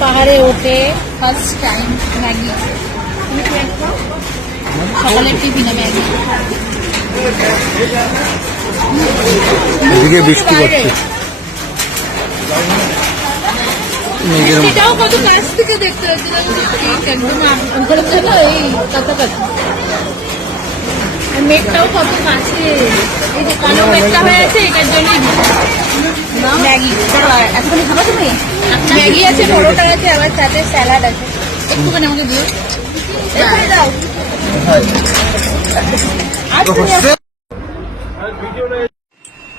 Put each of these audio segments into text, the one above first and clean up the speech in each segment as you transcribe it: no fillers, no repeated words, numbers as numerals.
পাহাড়ে ওঠে first time Maggi. সকালের টিফিনে ম্যাগি। এদিকে বৃষ্টি পড়ছে। এটাও কত কাছ থেকে দেখতে হচ্ছে এই কাছাকাছি। মেঘটাও কত কাছে, এই যে কালো মেঘটা হয়ে আছে এটার জন্যই। ম্যাগি এতখানি খাবো তুমি? ম্যাগি আছে, পরোটা আছে, আবার সাথে স্যালাড আছে। একটুখানি আমাকে দিও। দাও।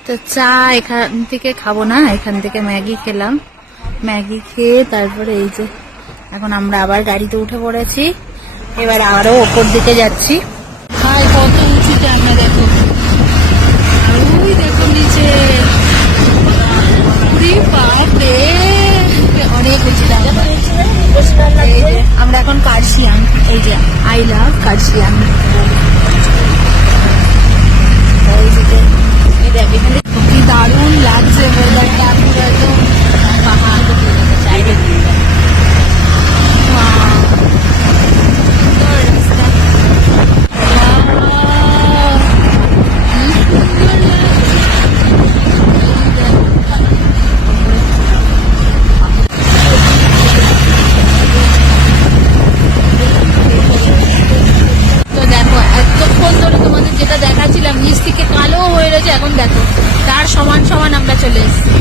তো চা এখান থেকে খাবো না, এখান থেকে ম্যাগি খেলাম। ম্যাগি খেয়ে তারপরে এই যে এখন আমরা আবার গাড়িতে উঠে পড়েছি। এবার আরো ওপর দিকে যাচ্ছি। হাই, কত উঁচুতে আমরা দেখো, ওই দেখো নিচে অনেক উঁচুতে। এই যে আমরা এখন কার্শিয়াং, এই যে আই লাভ কার্শিয়াং। কি দারুণ লাগছে ওয়েদারটা, পুরো একদম পাহাড় চাইলে। তো দেখো এতক্ষণ ধরে তোমাদের যেটা দেখাচ্ছিলাম নিচ থেকে কালো হয়ে রয়েছে, এখন দেখো তার সমান সমান আমরা চলে এসেছি।